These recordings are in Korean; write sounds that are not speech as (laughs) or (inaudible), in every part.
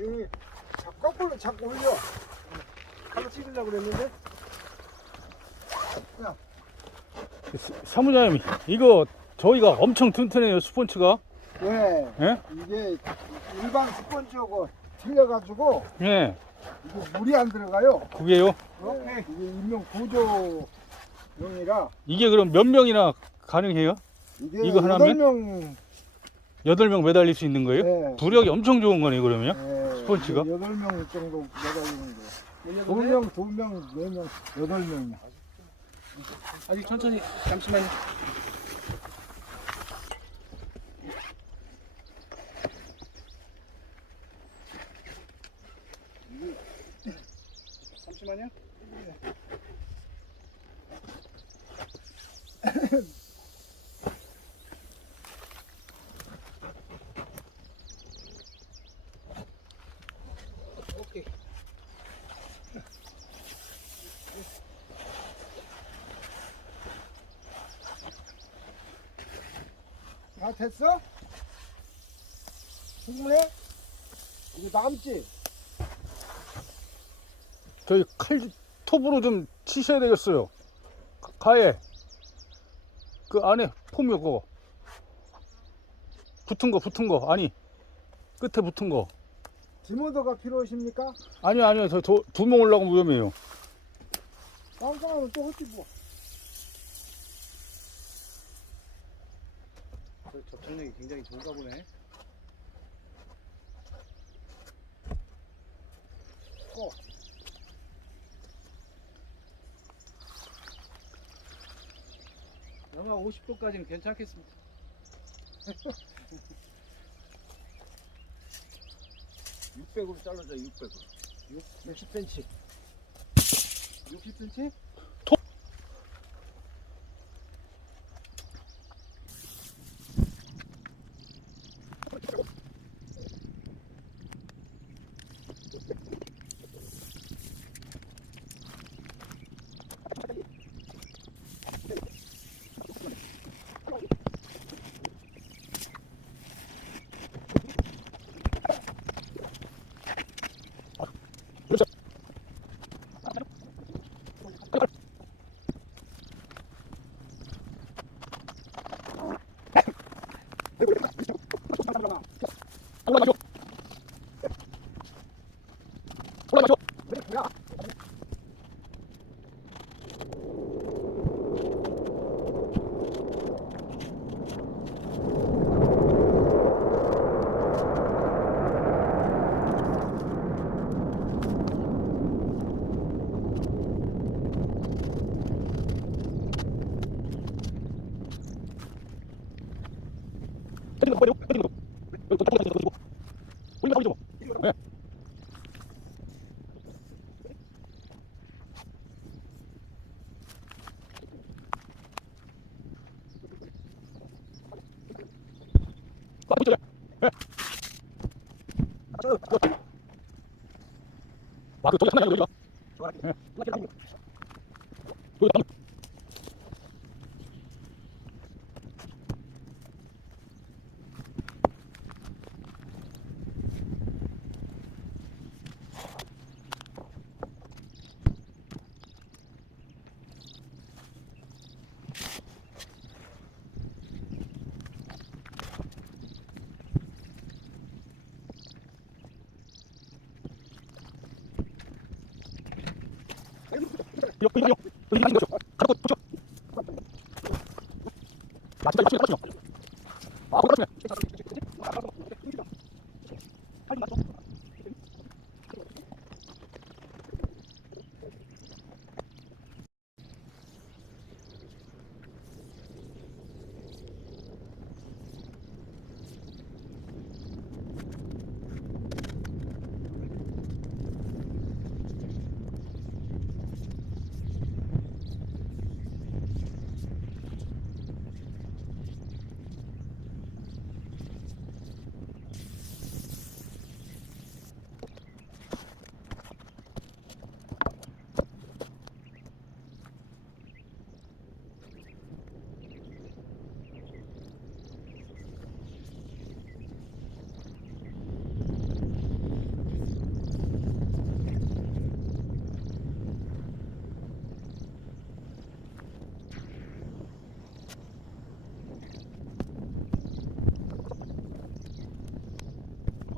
이 자, 거꾸로 자꾸 올려. 칼로 찌르려고 그랬는데. 사무장님, 이거 저희가 엄청 튼튼해요, 스폰츠가. 네. 예? 이게 일반 스펀지하고 틀려가지고 예, 이게 물이 안 들어가요. 그게요. 어? 이게 인명 구조용이라 이게 그럼 몇 명이나 가능해요? 이게 이거 하나면? 여덟 명 여덟 명 매달릴 수 있는 거예요? 네. 부력이 엄청 좋은 거네요, 그러면. 네, 스펀지가? 여덟 명 정도 매달리는 거예요. 두 명, 두 명, 네 명, 여덟 명. 아직 천천히 잠시만요. 잠시만요. 오케이. 다 됐어? 충분해? 이거 남지? 저희 칼, 톱으로 좀 치셔야 되겠어요. 가- 가에. 그 안에 폼이 그거. 붙은 거, 붙은 거. 아니, 끝에 붙은 거. 디모더가 필요하십니까? 아니요, 아니요. 저두명 올라가면 위험해요. 깜깜하면 또 어찌 뭐. 저 접촉력이 굉장히 좋은가 보네. 어. 영하 50도까지는 괜찮겠습니다. (laughs) 600으로 잘라줘, 600으로. 60cm. 60cm? 啊，左脚他妈两个留一。 이거 이거 이거 이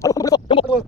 바로 한번 해서 연막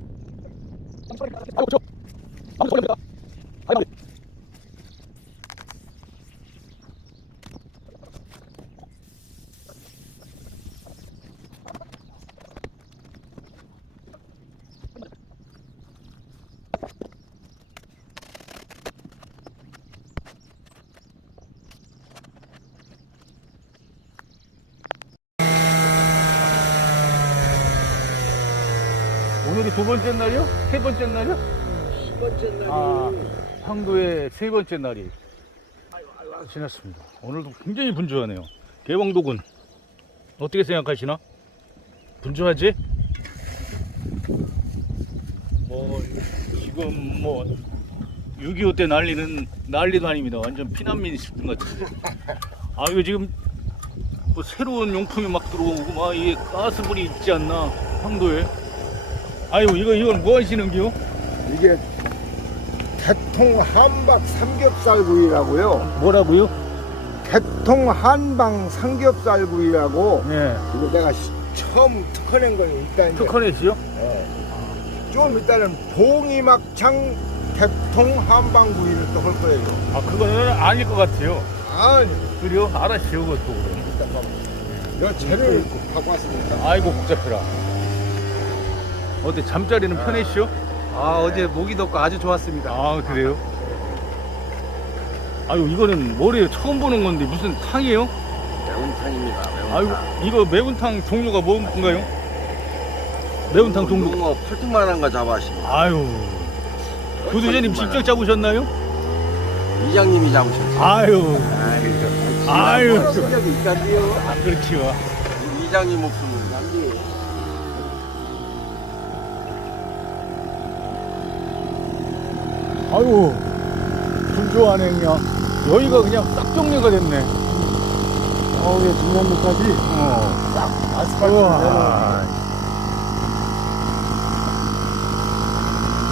두 번째 날이요? 세 번째 날이요? 첫 번째 날이 아, 황도의 세 번째 날이 지났습니다. 오늘도 굉장히 분주하네요. 개봉도군 어떻게 생각하시나? 분주하지? 뭐 지금 뭐 6.25 때 난리는 난리도 아닙니다. 완전 피난민 수준 같은데. 아 이거 지금 뭐 새로운 용품이 막 들어오고 막 이게 가스불이 있지 않나 황도에. 아유 이거 이건 뭐 하시는 겨? 이게 개통 한박 삼겹살구이라고요. 뭐라고요? 개통 한방 삼겹살구이라고 네. 이거 내가 시- 처음 특허낸 거예요. 일단 이제 특허냈지요? 예. 좀 이따는 봉이 막창 개통 한방구이를 또 할 거예요. 아 그거는 아닐 것 같아요. 아니 그래요? 알았어요 그것도. 일단 봐봐. 여 재료를 갖고 왔으니까. 아이고 복잡해라. 어때 잠자리는 편했시오? 아 어제 모기 덮고 아주 좋았습니다. 아 그래요? 아유 이거는 뭐래요? 처음 보는 건데 무슨 탕이에요? 매운탕입니다. 아유 매운탕. 이거 매운탕 종류가 뭔가요? 매운탕 종류. 뭐 펄뚱만한 거 잡아십니다. 아유 구두재님 직접 잡으셨나요? 이장님이 잡으셨어요. 아유 아유, 아유. 그런 적이 있다고요. 아 그렇지요. 이장님 목숨을 남기. 아유 분주하네 그냥 여기가 그냥 싹 정리가 됐네. 어우 예, 중간부까지 어. 싹 아스팔트.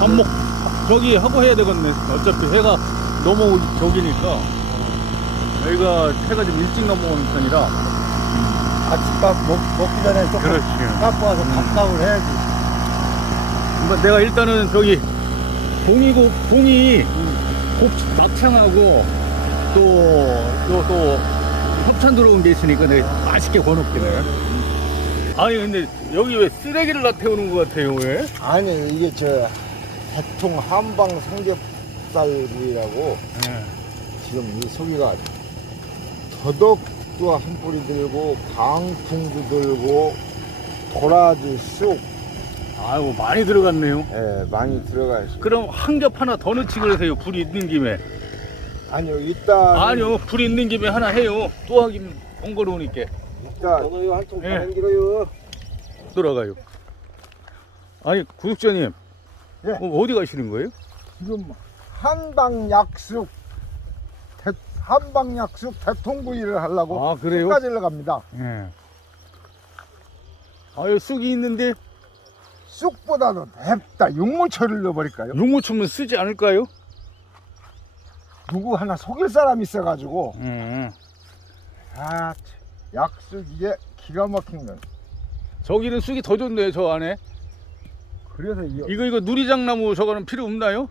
한목 저기 하고 해야 되겠네. 어차피 해가 넘어오기 저기니까 여기가 해가 좀 일찍 넘어오는 편이라. 아침밥 먹, 먹기 전에 조금 그렇지. 갖고 와서 밥값을 해야지. 그러니까 내가 일단은 저기 봉이고 봉이 곱 막창하고 또또 또 협찬 들어온 게 있으니까 내가 맛있게 권할게. 아니 근데 여기 왜 쓰레기를 다 태우는 것 같아요 왜? 아니 이게 저 대통 한방 삼겹살구이라고 지금 이 소리가 더덕도 한 뿌리 들고 강풍도 들고 도라지 쑥 아이고 많이 들어갔네요. 예, 많이 들어가 있어요. 그럼 한 겹 하나 더 넣지 그러세요. 불이 있는 김에. 아니요 일단 아니요, 불이 있는 김에 하나 해요. 또 하긴 번거로우니까 일단 저도요 한통 예. 가는 길어요. 돌아가요. 아니 구독자님, 예. 어, 어디 가시는 거예요? 지금 한방 약숙 대, 한방 약숙 대통구이를 하려고 아 그래요? 쑥가지러 갑니다. 예. 아유 쑥이 있는데 쑥보다도 맵다 육무초를 넣어버릴까요? 육무추면 쓰지 않을까요? 누구 하나 속일 사람 있어가지고 음. 아 참, 이게 기가 막힌 거. 저기는 쑥이 더 좋네요 저 안에. 그래서 이거 이거 이거 누리장나무 저거는 필요 없나요?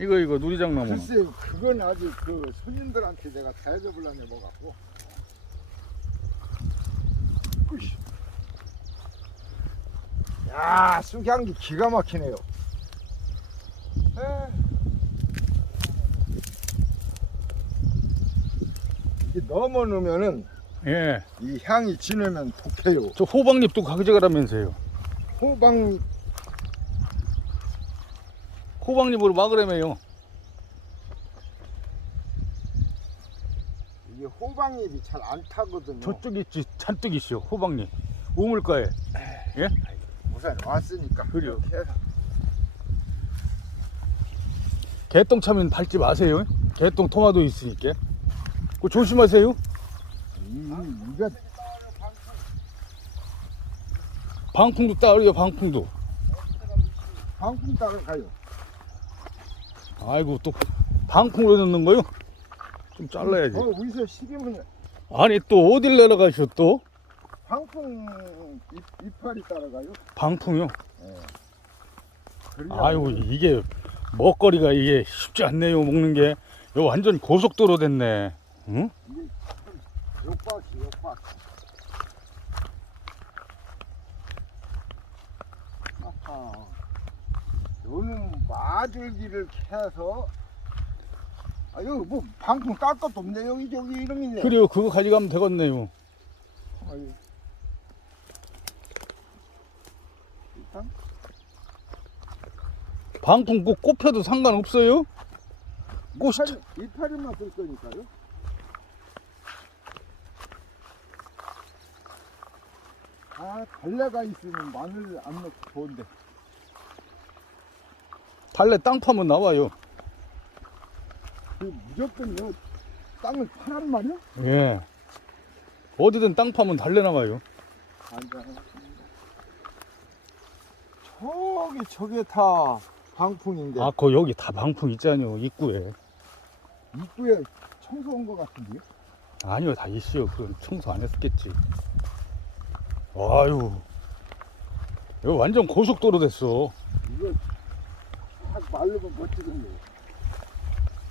이거 이거 누리장나무 는. 글쎄 그건 아직 그 손님들한테 내가 다 해줘보려니 뭐갖고 으이씨. 야 쑥향기 기가 막히네요 에. 이게 넘어 놓으면은 예. 이 향이 진하면 독해요 저 호박잎도 가져가라면서요. 호박 호박잎으로 막으라며요. 이게 호박잎이 잘 안 타거든요 저쪽 있지 잔뜩 있어 호박잎. 우물가에. 예? 우선 왔으니까 그래요. 해서. 개똥 차면 밟지 마세요. 개똥 토마토 있으니까. 그 조심하세요. 이, 이거 방풍도 따르요 방풍도. 방풍 따라 가요 아이고 또 방풍으로 넣는 거요? 좀 잘라야지. 어, 위서 12분 아니 또 어딜 내려가셔 또? 방풍 잎, 이파리 따라가요. 방풍요? 그래야 아이고 이게 먹거리가 이게 쉽지 않네요 먹는 게. 요 완전 고속도로 됐네. 응? 욕박이 욕박. 아하. 요는 마줄기를 캐서 아 여기 뭐 방풍 딸 것도 없네 여기 저기 이름 있네. 그래요 그거 가져가면 되겠네요. 아유. 일단 방풍 꼭 꼽혀도 상관없어요? 꽃이 이파리, 이파리만 쓸 거니까요. 아, 달래가 있으면 마늘 안 넣고 좋은데. 달래 땅 파면 나와요. 그 무조건요. 땅을 파란 말이야? 예. 어디든 땅 파면 달래 나와요. 앉아. 저기 저게 다 방풍인데 아, 거 여기 다 방풍 있잖요 입구에. 입구에 청소한 거 같은데요? 아니요, 다 있어요. 그건 청소 안 했겠지. 아유. 여기 완전 고속도로 됐어. 이거 딱 말르면 멋지겠네요.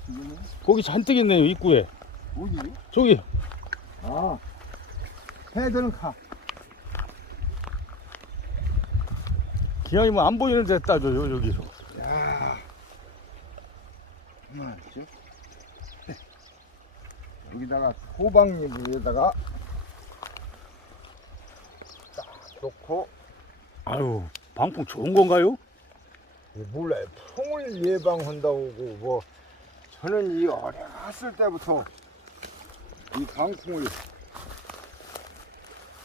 이거는 거기 잔뜩 있네요, 입구에. 어디요? 저기, 아, 해들은 가. 기왕이면 안 보이는 데 따줘요, 여기로. 야, 말이죠. 여기다가 호박잎에다가 딱 놓고 아유, 방풍 좋은 건가요? 몰라요. 풍을 예방한다고 뭐 저는 이 어렸을 때부터 이 방풍을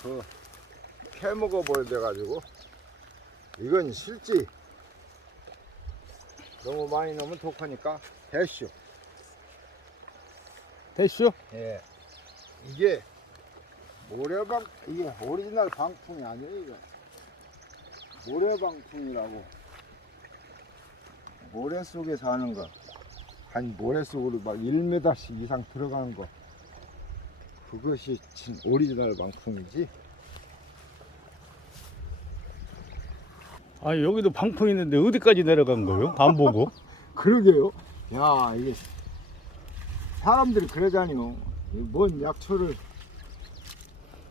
그 캐먹어 버려 가지고 이건 실지 너무 많이 넣으면 독하니까 대쇼. 됐슈? 예. 이게 모래방 이게 오리지널 방풍이 아니에요 이거 모래방풍이라고 모래 속에 사는 거한 모래 속으로 막 1m씩 이상 들어가는 거 그것이 진 오리지널 방풍이지 아, 여기도 방풍 있는데 어디까지 내려간 거요? 안 보고. 그러게요. 야 이게 사람들이 그러자니요. 이뭔 약초를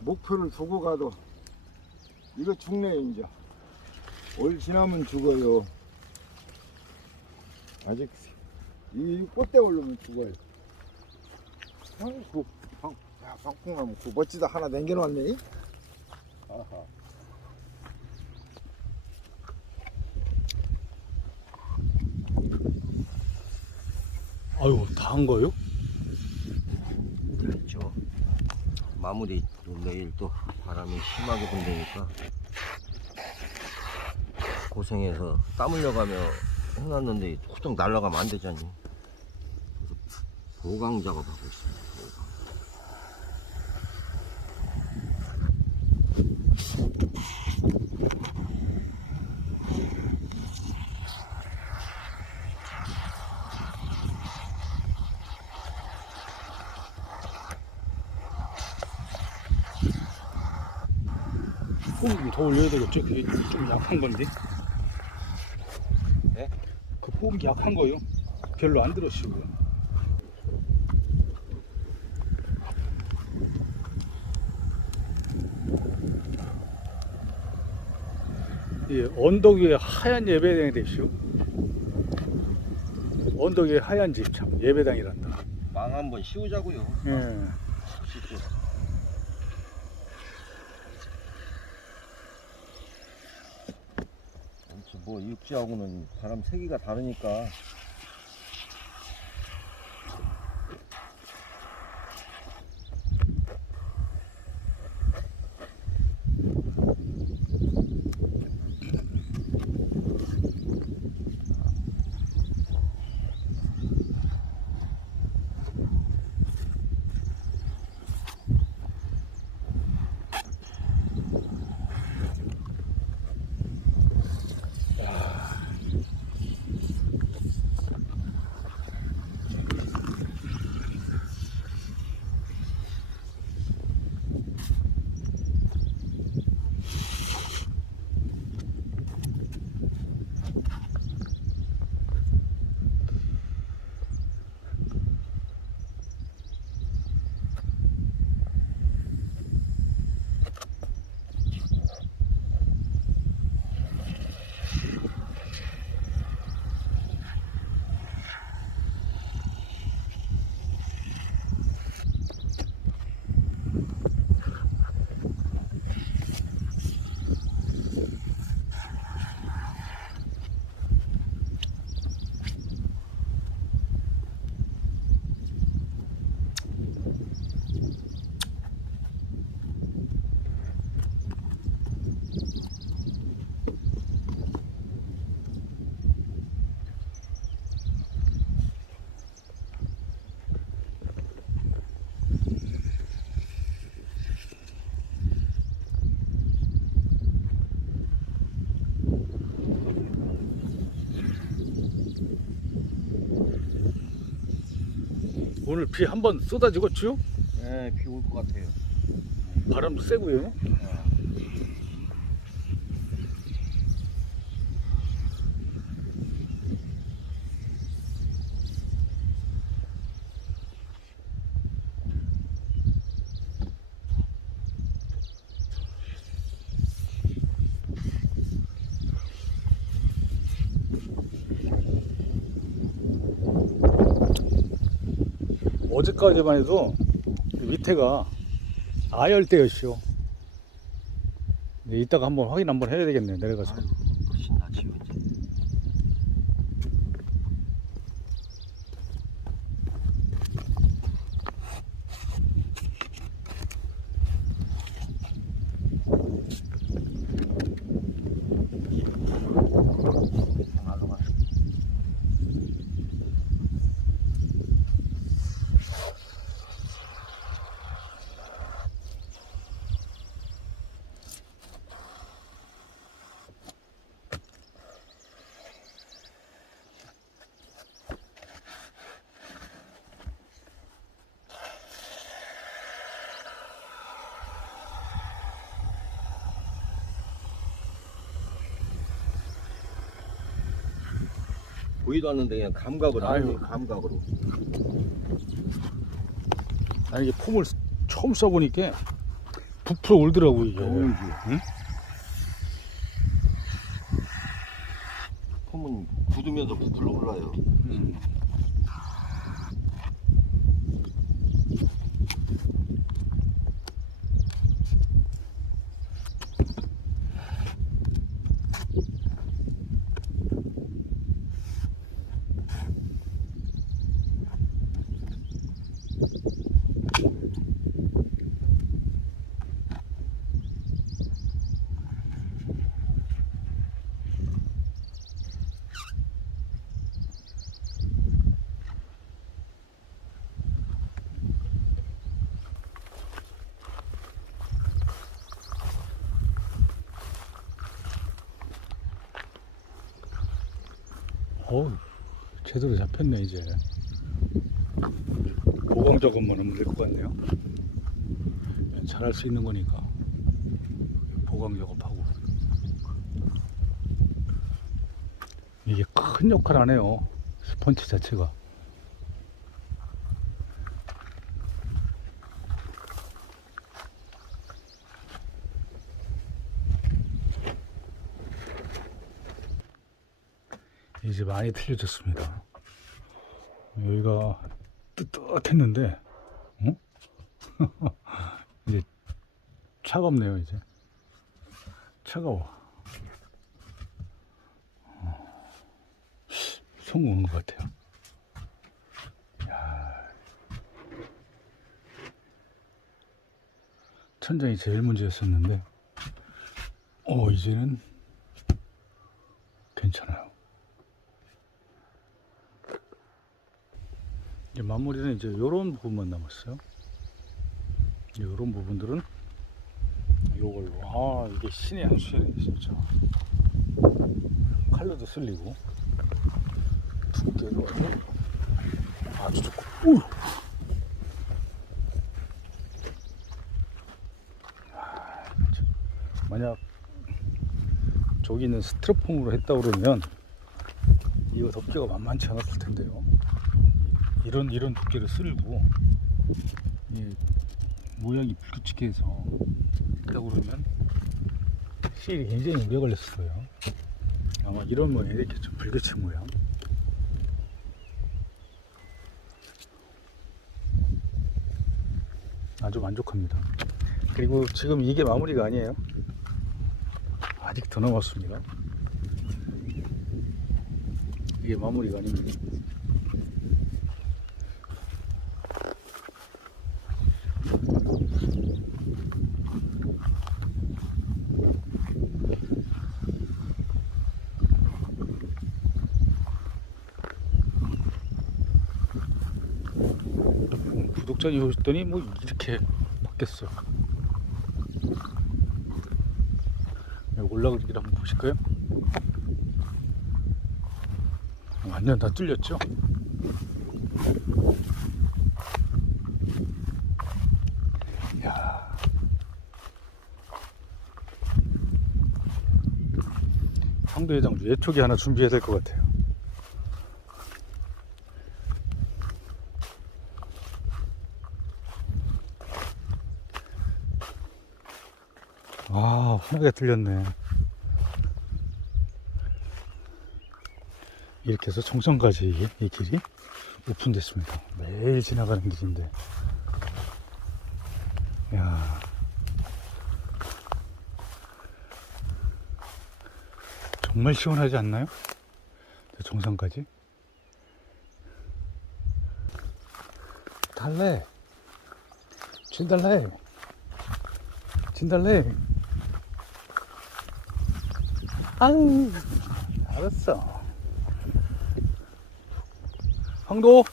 목표를 두고 가도 이거 죽네요 이제. 올 지나면 죽어요. 아직 이 꽃대 올르면 죽어요. 아이고 방, 야, 방풍 하면 그 멋지다. 하나 남겨놨네. 아하 아유, 다 한 거요? 그렇죠. 마무리 또 내일 또 바람이 심하게 분다니까 고생해서 땀 흘려가며 해놨는데 후쩍 날아가면 안 되잖니. 그래서 보강 작업하고 있습니다. 더 올려야 되겠죠? 그게 좀 약한 건데. 네? 그 폼이 약한 거요? 별로 안 들었시고요. 예, 언덕 위에 하얀 예배당이 되시오. 언덕 위에 하얀 집참 예배당이란다. 망 한번 씌우자고요. 예. 쉽게. 아무튼 뭐 육지하고는 바람 세기가 다르니까 오늘 비 한 번 쏟아지겠죠? 네, 비 올 것 같아요. 바람도 세고요. 어 제까지만 해도 밑에가 아열대였쇼. 네, 이따가 한번 확인 한번 해야 되겠네 내려가서. 아유, 보이도 않는데 그냥 감각으로 아유. 아유 감각으로 나 이게 폼을 처음 써보니까 부풀어 올더라고 이게. 응? 응 굳으면서 부풀러 올라요. 음. 어우 제대로 잡혔네 이제. 보강 작업만 하면 될것 같네요. 잘할 수 있는 거니까 보강 작업하고 이게 큰 역할 안 해요. 스펀지 자체가. 이제 많이 틀려졌습니다. 여기가 뜨뜻했는데, 어? (laughs) 이제 차갑네요, 이제. 차가워. 어, 성공한 것 같아요. 야. 천장이 제일 문제였었는데, 어, 이제는 괜찮아요. 이제 마무리는 이제 요런 부분만 남았어요. 요런 부분들은 요걸로 아 이게 신의 한 수였네 진짜 칼로도 쓸리고 두께도 아주 좋고 우! 아, 참. 만약 저기 있는 스티로폼으로 했다 그러면 이거 덮개가 만만치 않았을 텐데요. 이런 이런 두께를 쓸고 이 모양이 불규칙해서 있다 그러면 실이 굉장히 오래 걸렸을 거예요. 아마 이런 모양 이렇게 좀 불규칙 모양. 아주 만족합니다. 그리고 지금 이게 마무리가 아니에요. 아직 더 남았습니다. 이게 마무리가 아닙니다. 구독자님 오셨더니 뭐 이렇게 바뀌었어. 여기 올라가기를 한번 보실까요? 완전 다 뚫렸죠? 황도 회장도 예초기 하나 준비해야 될 것 같아요. 아, 환하게 틀렸네. 이렇게 해서 정선까지 이 길이 오픈됐습니다. 매일 지나가는 길인데. 야 정말 시원하지 않나요? 저 정상까지? 달래. 진달래. 진달래. 아우, 알았어. 황도.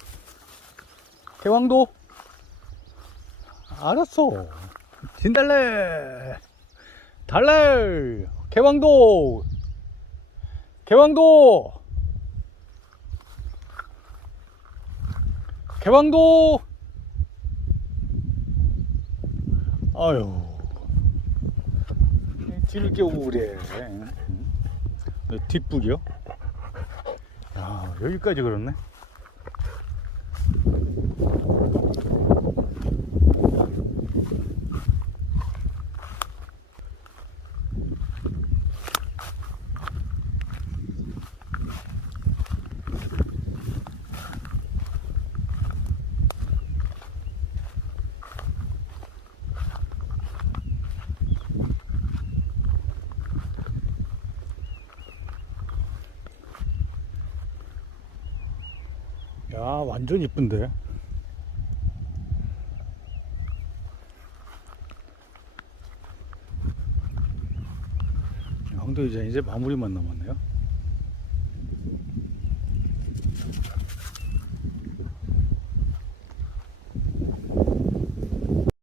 개왕도. 알았어. 진달래. 달래. 개왕도. 개왕도. 개왕도. 아유. 뒤를 깨우고 그래. 어, 뒷북이요? 야, 여기까지 그렇네. 완전 이쁜데. 황도 이제 이제 마무리만 남았네요.